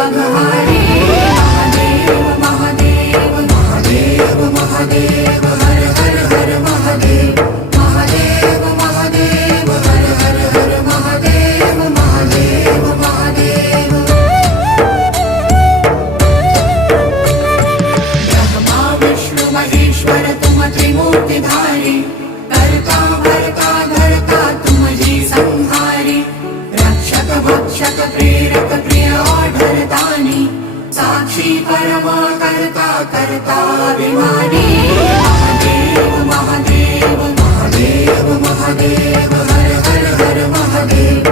अघहारी महादेव महादेव महादेव महादेव हर हर हर महादेव महादेव महादेव हर हर हर महादेव महादेव महादेव ब्रह्मा विष्णु महेश्वर तुम त्रिमूर्तिधारी करता भरता धरता तुम जी संहारी रक्षक भक्षक प्रेरक प्रिय आढरतानी साक्षी परमा करता करता अभिमानी महादेव महादेव महादेव महादेव हर हर हर महादेव